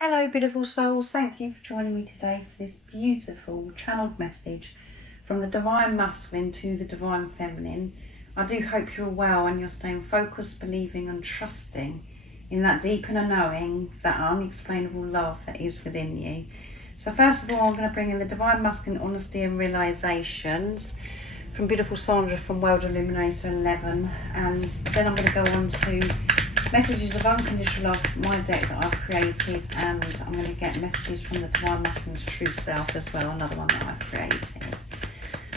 Hello, beautiful souls. Thank you for joining me today for this beautiful channeled message from the Divine Masculine to the Divine Feminine. I do hope you're well and you're staying focused, believing and trusting in that deep inner knowing, that unexplainable love that is within you. So first of all, I'm going to bring in the Divine Masculine Honesty and Realizations from beautiful Sandra from World Illuminator 11, and then I'm going to go on to Messages of Unconditional Love, my deck that I've created, and I'm going to get messages from the Divine Masculine's True Self as well, another one that I've created.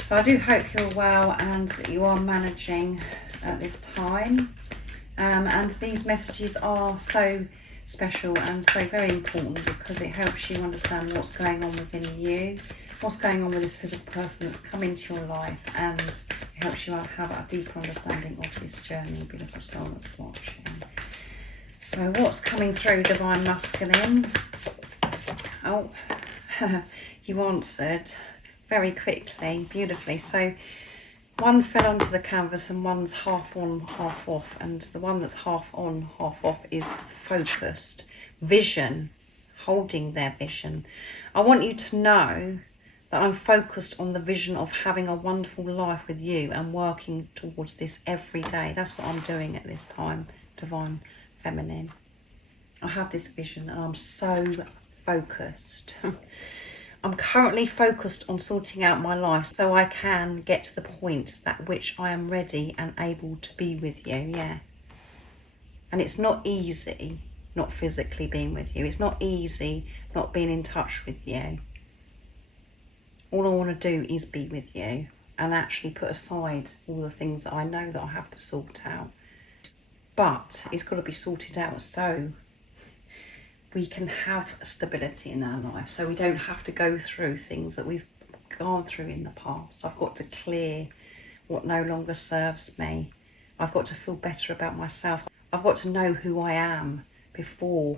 So I do hope you're well and that you are managing at this time. And these messages are so special and so very important because it helps you understand what's going on within you, what's going on with this physical person that's come into your life, and it helps you have a deeper understanding of this journey, beautiful soul that's watching. So what's coming through, Divine Masculine? Oh, you answered very quickly, beautifully. So one fell onto the canvas and one's half on, half off. And the one that's half on, half off is focused. Vision, holding their vision. I want you to know that I'm focused on the vision of having a wonderful life with you and working towards this every day. That's what I'm doing at this time, Divine Feminine. I have this vision and I'm so focused. I'm currently focused on sorting out my life so I can get to the point that which I am ready and able to be with you, yeah. And it's not easy not physically being with you. It's not easy not being in touch with you. All I want to do is be with you and actually put aside all the things that I know that I have to sort out. But it's got to be sorted out so we can have stability in our life, so we don't have to go through things that we've gone through in the past. I've got to clear what no longer serves me. I've got to feel better about myself. I've got to know who I am before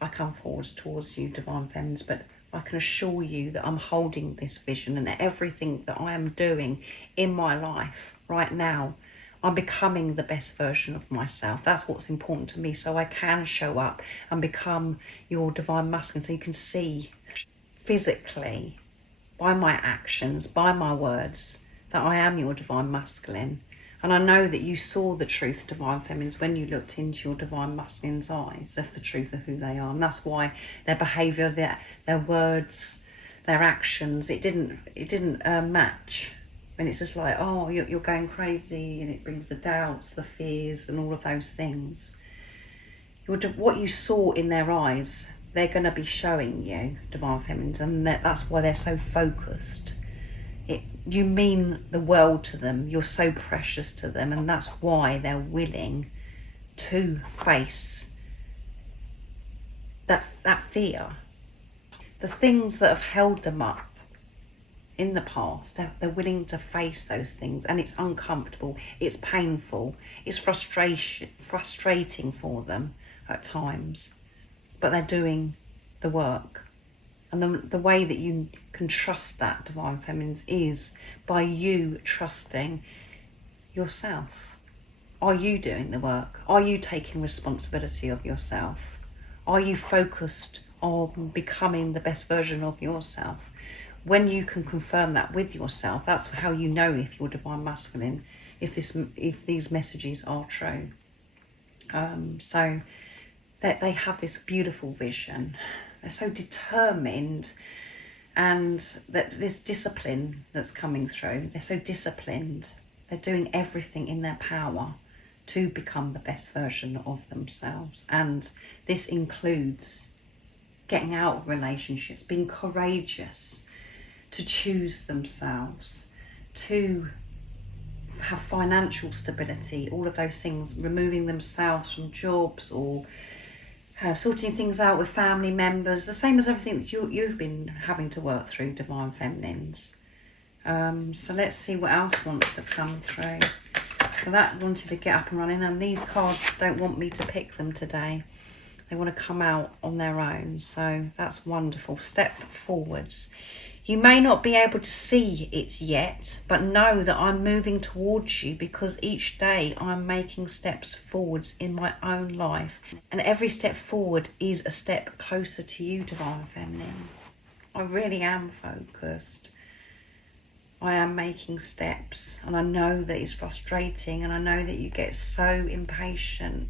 I come forward towards you, Divine Femmes. But I can assure you that I'm holding this vision, and everything that I am doing in my life right now, I'm becoming the best version of myself. That's what's important to me, so I can show up and become your Divine Masculine, so you can see physically by my actions, by my words, that I am your Divine Masculine. And I know that you saw the truth, Divine Feminines, when you looked into your Divine Masculine's eyes of the truth of who they are. And that's why their behaviour, their words, their actions, it didn't match. And it's just like, oh, you're going crazy, and it brings the doubts, the fears, and all of those things. What you saw in their eyes, they're going to be showing you, Divine Feminines, and that's why they're so focused. You mean the world to them. You're so precious to them, and that's why they're willing to face that fear. The things that have held them up in the past, they're willing to face those things, and it's uncomfortable, it's painful, it's frustrating for them at times, but they're doing the work. And the way that you can trust that, Divine Feminines, is by you trusting yourself. Are you doing the work? Are you taking responsibility of yourself? Are you focused on becoming the best version of yourself? When you can confirm that with yourself, that's how you know if you're Divine Masculine, if these messages are true. So that they have this beautiful vision. They're so determined, and that this discipline that's coming through, they're so disciplined. They're doing everything in their power to become the best version of themselves. And this includes getting out of relationships, being courageous, to choose themselves, to have financial stability, all of those things, removing themselves from jobs or sorting things out with family members, the same as everything that you've been having to work through, Divine Feminines. So let's see what else wants to come through. So that wanted to get up and running, and these cards don't want me to pick them today. They want to come out on their own, so that's wonderful. Step forwards. You may not be able to see it yet, but know that I'm moving towards you, because each day I'm making steps forwards in my own life. And every step forward is a step closer to you, Divine Feminine. I really am focused. I am making steps, and I know that it's frustrating, and I know that you get so impatient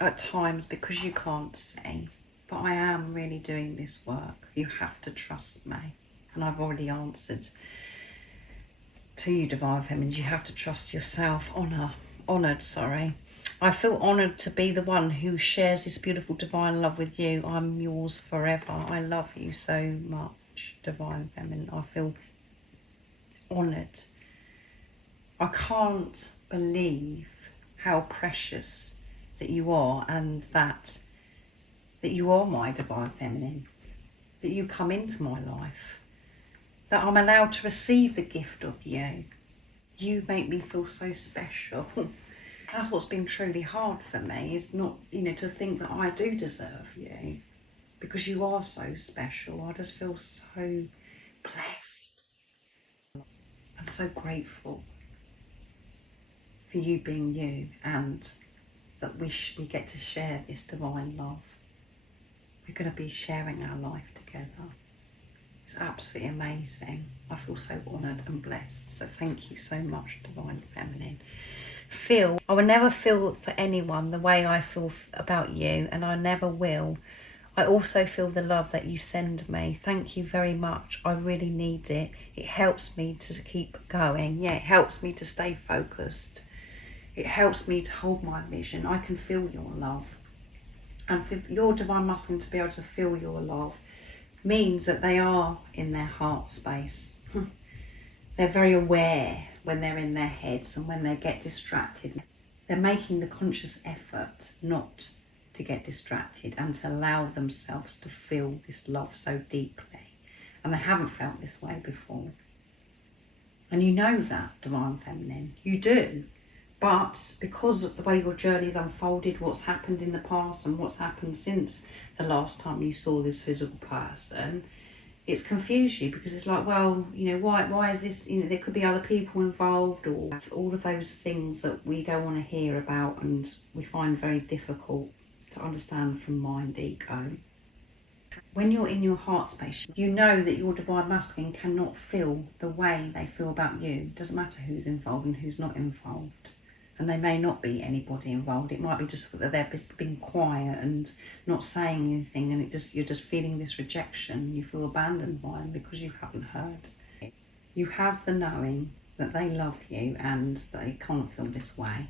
at times because you can't see. But I am really doing this work. You have to trust me. And I've already answered to you, Divine Feminines. You have to trust yourself. Honoured. I feel honoured to be the one who shares this beautiful divine love with you. I'm yours forever. I love you so much, Divine Feminine. I feel honoured. I can't believe how precious that you are, and that you are my Divine Feminine, that you come into my life, that I'm allowed to receive the gift of you. You make me feel so special. That's what's been truly hard for me, is not, to think that I do deserve you, because you are so special. I just feel so blessed and so grateful for you being you, and that we get to share this divine love. We're going to be sharing our life together. It's absolutely amazing. I feel so honoured and blessed. So thank you so much, Divine Feminine. I will never feel for anyone the way I feel about you, and I never will. I also feel the love that you send me. Thank you very much. I really need it. It helps me to keep going. Yeah, it helps me to stay focused. It helps me to hold my vision. I can feel your love. And for your Divine Masculine to be able to feel your love means that they are in their heart space. They're very aware when they're in their heads, and when they get distracted. They're making the conscious effort not to get distracted and to allow themselves to feel this love so deeply. And they haven't felt this way before. And you know that, Divine Feminine. You do. But because of the way your journey's unfolded, what's happened in the past and what's happened since the last time you saw this physical person, it's confused you, because it's like, well, why is this, there could be other people involved, or all of those things that we don't want to hear about and we find very difficult to understand from mind ego. When you're in your heart space, you know that your Divine Masculine cannot feel the way they feel about you. It doesn't matter who's involved and who's not involved. And they may not be anybody involved. It might be just that they're being quiet and not saying anything, and you're just feeling this rejection. You feel abandoned by them because you haven't heard. You have the knowing that they love you and that they can't feel this way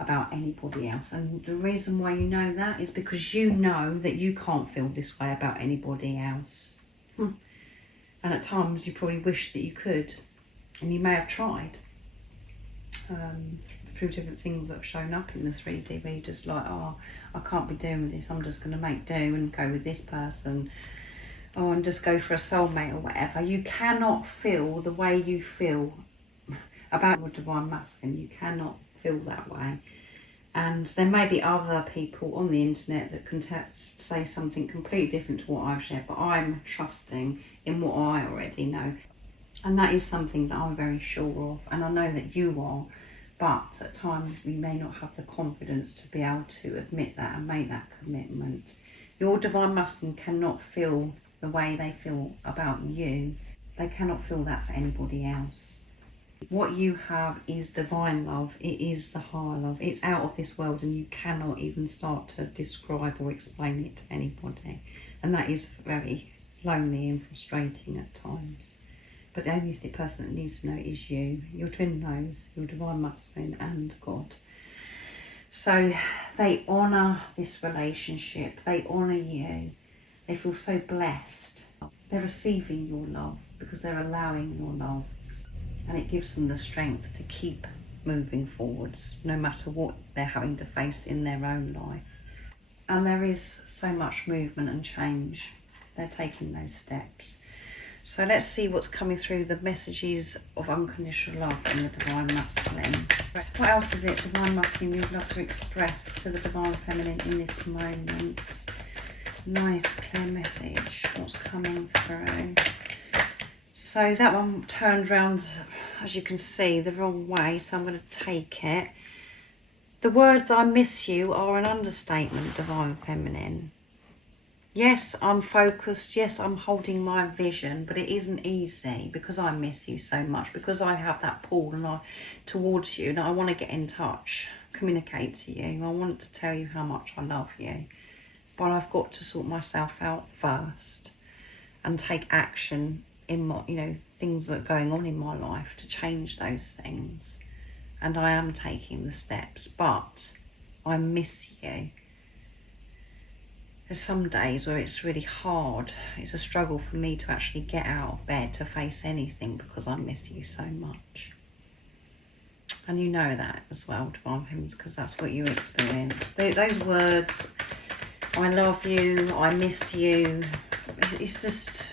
about anybody else. And the reason why you know that is because you know that you can't feel this way about anybody else. And at times you probably wish that you could, and you may have tried. Through different things that have shown up in the 3D, where you're just like, oh, I can't be doing this, I'm just going to make do and go with this person, and just go for a soulmate or whatever. You cannot feel the way you feel about your Divine Masculine. You cannot feel that way. And there may be other people on the internet that can say something completely different to what I've shared, but I'm trusting in what I already know. And that is something that I'm very sure of, and I know that you are, but at times we may not have the confidence to be able to admit that and make that commitment. Your Divine Masculine cannot feel the way they feel about you. They cannot feel that for anybody else. What you have is divine love. It is the higher love. It's out of this world, and you cannot even start to describe or explain it to anybody. And that is very lonely and frustrating at times. But the only person that needs to know is you. Your twin knows, your Divine Masculine and God. So they honour this relationship. They honour you. They feel so blessed. They're receiving your love because they're allowing your love. And it gives them the strength to keep moving forwards, no matter what they're having to face in their own life. And there is so much movement and change. They're taking those steps. So let's see what's coming through the messages of unconditional love from the Divine Masculine. What else is it, Divine Masculine, you'd love to express to the Divine Feminine in this moment? nice clear message, what's coming through. So that one turned round, as you can see, the wrong way, so I'm going to take it. The words "I miss you" are an understatement, Divine Feminine. Yes, I'm focused. Yes, I'm holding my vision, but it isn't easy because I miss you so much, because I have that pull towards you, and I want to get in touch, communicate to you. I want to tell you how much I love you, but I've got to sort myself out first and take action in my, things that are going on in my life to change those things. And I am taking the steps, but I miss you. There's some days where it's really hard. It's a struggle for me to actually get out of bed to face anything because I miss you so much. And you know that as well, Divine Feminines, because that's what you experience. Those words, I love you, I miss you, it's just,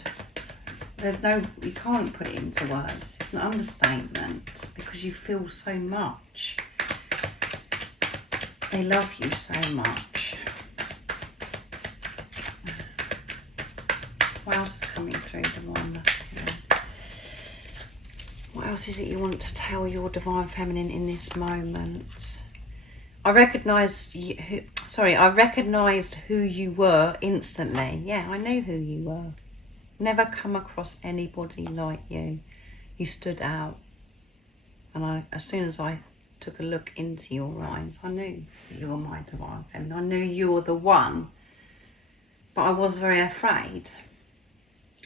you can't put it into words. It's an understatement because you feel so much. They love you so much. What else is coming through, Divine Masculine? What else is it you want to tell your Divine Feminine in this moment? I recognised who you were instantly. Yeah, I knew who you were. Never come across anybody like you. You stood out. And as soon as I took a look into your eyes, I knew that you were my Divine Feminine. I knew you were the one. But I was very afraid.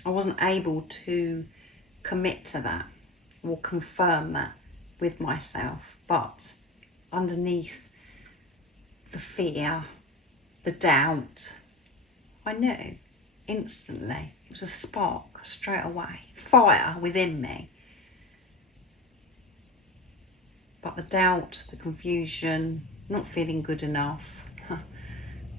I wasn't able to commit to that or confirm that with myself. But underneath the fear, the doubt, I knew instantly. It was a spark straight away, fire within me. But the doubt, the confusion, not feeling good enough,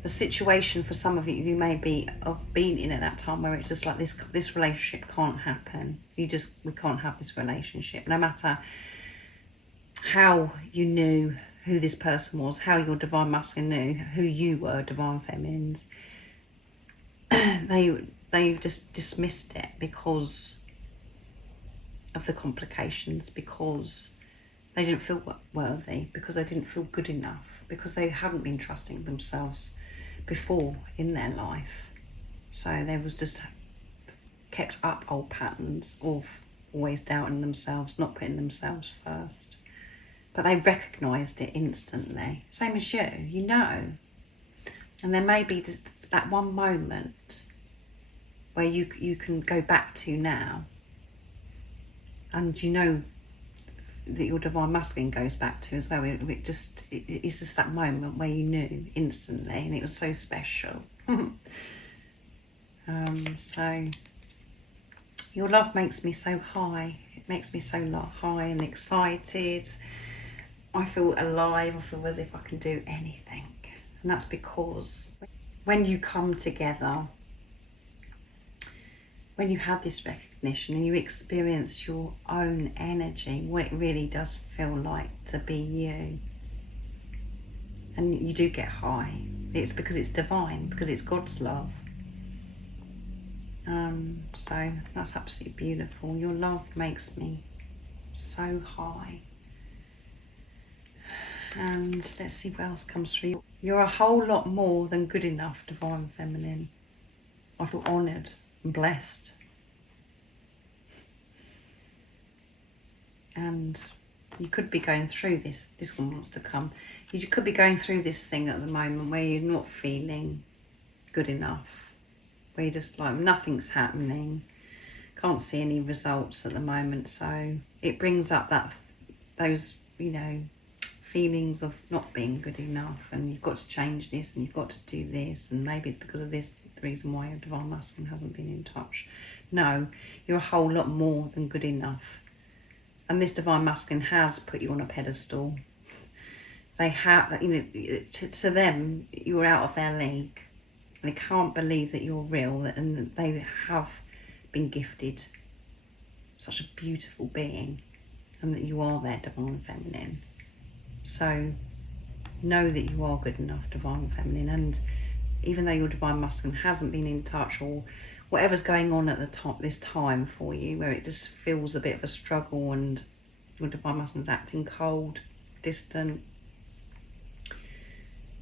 the situation for some of you may be have been in at that time where it's just like this relationship can't happen. We can't have this relationship. No matter how you knew who this person was, how your Divine Masculine knew who you were, Divine Feminines, they just dismissed it because of the complications, because they didn't feel worthy, because they didn't feel good enough, because they hadn't been trusting themselves before in their life. So they was just kept up old patterns of always doubting themselves, not putting themselves first. But they recognised it instantly. Same as you know. And there may be that one moment where you can go back to now, and you know that your Divine Masculine goes back to as well. It's just that moment where you knew instantly, and it was so special. So your love makes me so high. It makes me so high and excited. I feel alive. I feel as if I can do anything. And that's because when you come together, when you have this recognition and you experience your own energy, what it really does feel like to be you. And you do get high. It's because it's divine, because it's God's love. So that's absolutely beautiful. Your love makes me so high. And let's see what else comes through. You're a whole lot more than good enough, Divine Feminine. I feel honoured and blessed. And you could be going through this one wants to come. You could be going through this thing at the moment where you're not feeling good enough, where you're just like, nothing's happening, can't see any results at the moment. So it brings up those feelings of not being good enough, and you've got to change this, and you've got to do this, and maybe it's because of this the reason why your Divine Masculine hasn't been in touch. No, you're a whole lot more than good enough. And this Divine Masculine has put you on a pedestal. They have, to them, you're out of their league. And they can't believe that you're real, and they have been gifted such a beautiful being, and that you are their Divine Feminine. So know that you are good enough, Divine Feminine, and even though your divine masculine hasn't been in touch, or whatever's going on at the top this time for you, where it just feels a bit of a struggle and your divine masculine's acting cold, distant,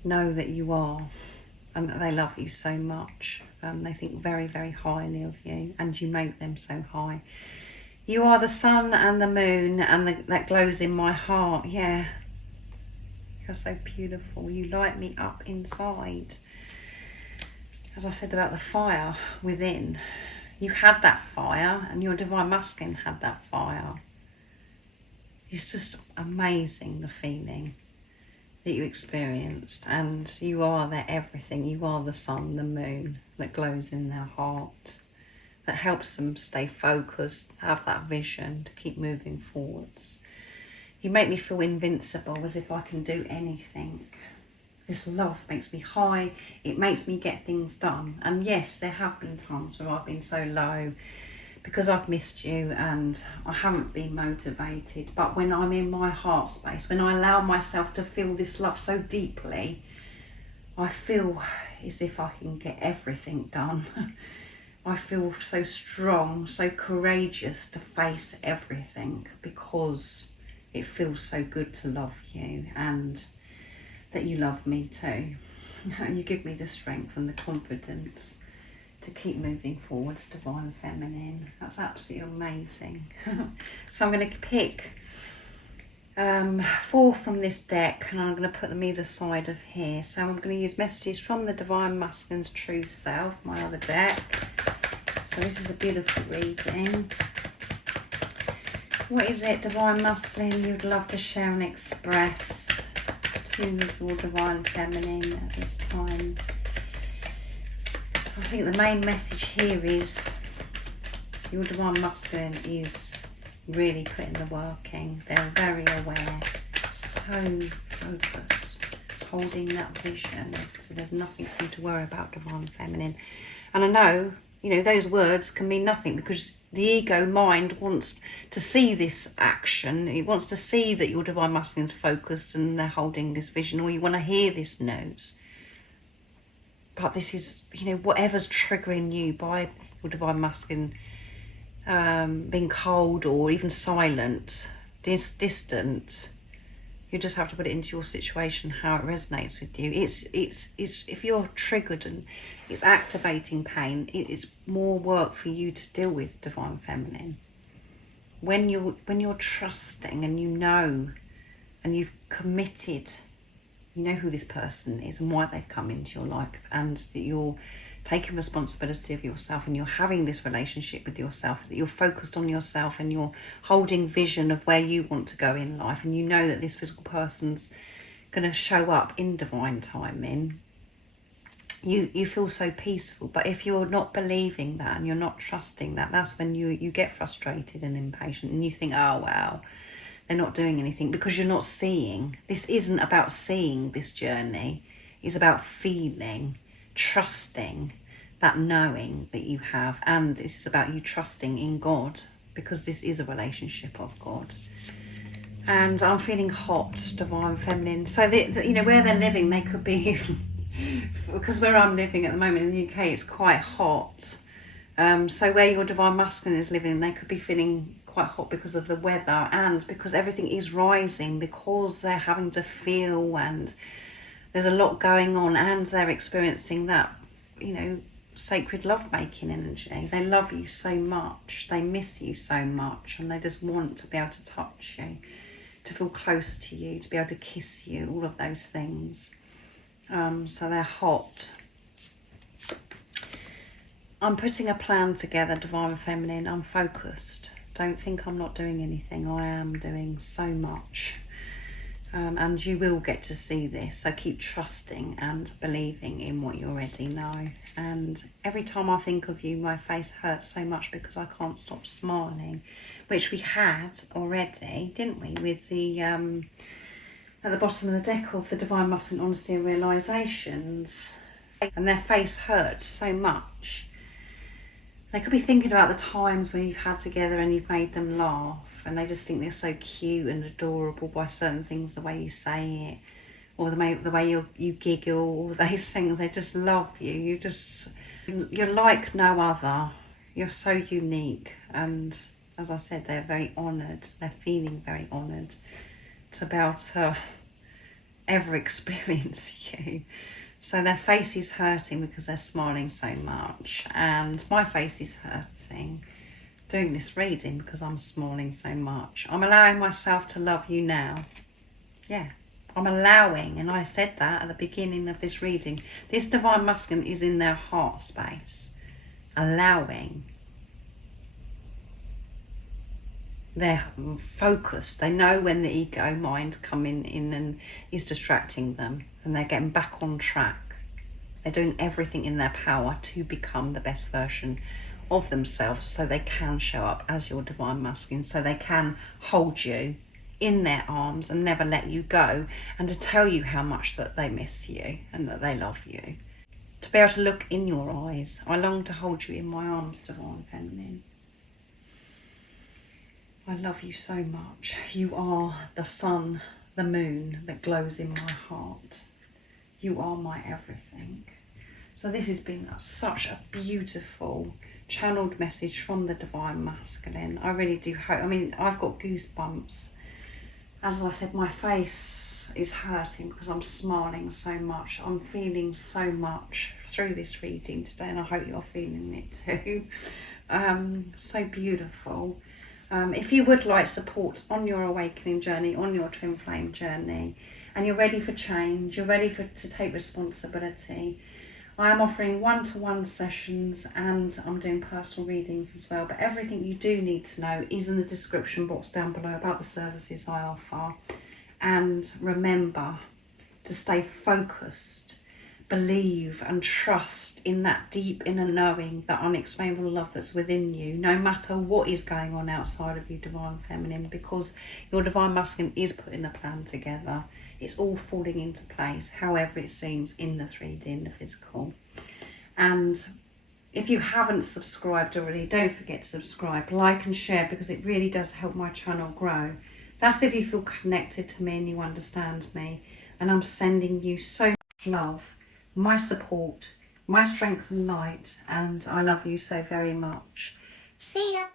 know that you are, and that they love you so much. They think very, very highly of you, and you make them so high. You are the sun and the moon, and that glows in my heart. Yeah, you're so beautiful. You light me up inside. As I said about the fire within, you had that fire, and your divine masculine had that fire. It's just amazing, the feeling that you experienced, and you are their everything. You are the sun, the moon that glows in their heart, that helps them stay focused, have that vision to keep moving forwards. You make me feel invincible, as if I can do anything. This love makes me high, it makes me get things done. And yes, there have been times where I've been so low because I've missed you and I haven't been motivated. But when I'm in my heart space, when I allow myself to feel this love so deeply, I feel as if I can get everything done. I feel so strong, so courageous to face everything, because it feels so good to love you, and that you love me too. You give me the strength and the confidence to keep moving forwards, divine feminine. That's absolutely amazing. So I'm going to pick 4 from this deck, and I'm going to put them either side of here. So I'm going to use messages from the divine masculine's true self, my other deck. So this is a beautiful reading. What is it, divine masculine, you'd love to share and express to your divine feminine at this time? I think the main message here is your divine masculine is really putting the work in. They're very aware, so focused, holding that vision. So there's nothing for you to worry about, divine feminine. And I know, you know, those words can mean nothing, because the ego mind wants to see this action. It wants to see that your divine masculine's focused and they're holding this vision, or you want to hear this news. But this is, you know, whatever's triggering you by your divine masculine being cold or even silent, distant, you just have to put it into your situation, how it resonates with you. It's if you're triggered and it's activating pain, it's more work for you to deal with, divine feminine. When you're trusting and you know, and you've committed, you know who this person is and why they've come into your life, and that you're taking responsibility of yourself, and you're having this relationship with yourself, that you're focused on yourself and you're holding vision of where you want to go in life, and you know that this physical person's going to show up in divine timing, you feel so peaceful. But if you're not believing that and you're not trusting that, that's when you get frustrated and impatient, and you think, oh wow, they're not doing anything, because you're not seeing. This isn't about seeing this journey. It's about feeling, trusting, that knowing that you have. And it's about you trusting in God, because this is a relationship of God. And I'm feeling hot, divine feminine. So, you know, where they're living, they could be, because where I'm living at the moment in the UK, it's quite hot. So where your divine masculine is living, they could be feeling quite hot because of the weather, and because everything is rising, because they're having to feel, and there's a lot going on, and they're experiencing that, you know, sacred love-making energy. They love you so much, they miss you so much, and they just want to be able to touch you, to feel close to you, to be able to kiss you, all of those things. So they're hot. I'm putting a plan together, divine feminine. I'm focused. Don't think I'm not doing anything. I am doing so much. And you will get to see this. So keep trusting and believing in what you already know. And every time I think of you, my face hurts so much, because I can't stop smiling, which we had already, didn't we, with the at the bottom of the deck of the divine masculine honesty and realizations. And their face hurts so much. They could be thinking about the times when you've had together and you've made them laugh, and they just think they're so cute and adorable by certain things, the way you say it, or the way you giggle, or they sing. They just love you. You're like no other. You're so unique, and as I said, they're very honoured. They're feeling very honoured to be able to ever experience you. So their face is hurting because they're smiling so much, and my face is hurting doing this reading because I'm smiling so much. I'm allowing myself to love you now. Yeah, I'm allowing, and I said that at the beginning of this reading. This divine masculine is in their heart space, allowing. They're focused. They know when the ego mind coming in and is distracting them, and they're getting back on track. They're doing everything in their power to become the best version of themselves, so they can show up as your divine masculine, so they can hold you in their arms and never let you go, and to tell you how much that they miss you and that they love you. To be able to look in your eyes. I long to hold you in my arms, divine feminine. I love you so much. You are the sun, the moon that glows in my heart. You are my everything. So this has been such a beautiful channeled message from the divine masculine. I really do hope, I've got goosebumps. As I said, my face is hurting because I'm smiling so much. I'm feeling so much through this reading today, and I hope you're feeling it too. So beautiful. If you would like support on your awakening journey, on your twin flame journey, and you're ready for change, you're ready to take responsibility, I am offering one-to-one sessions, and I'm doing personal readings as well. But everything you do need to know is in the description box down below about the services I offer. And remember to stay focused, believe and trust in that deep inner knowing, that unexplainable love that's within you, no matter what is going on outside of you, divine feminine, because your divine masculine is putting a plan together. It's all falling into place, however it seems, in the 3D, in the physical. And if you haven't subscribed already, don't forget to subscribe, like and share, because it really does help my channel grow. That's if you feel connected to me and you understand me. And I'm sending you so much love, my support, my strength and light, and I love you so very much. See ya.